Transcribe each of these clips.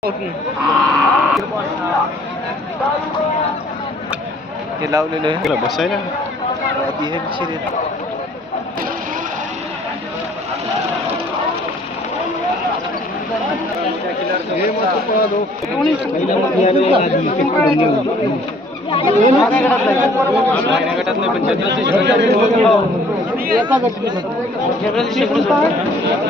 Kilau لاولے لے بسا لینا دی ہے پیچھے دے اے مت پاؤ او نہیں بندیاں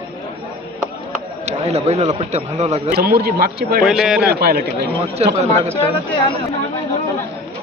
बैला पट्टा भन्दा लाग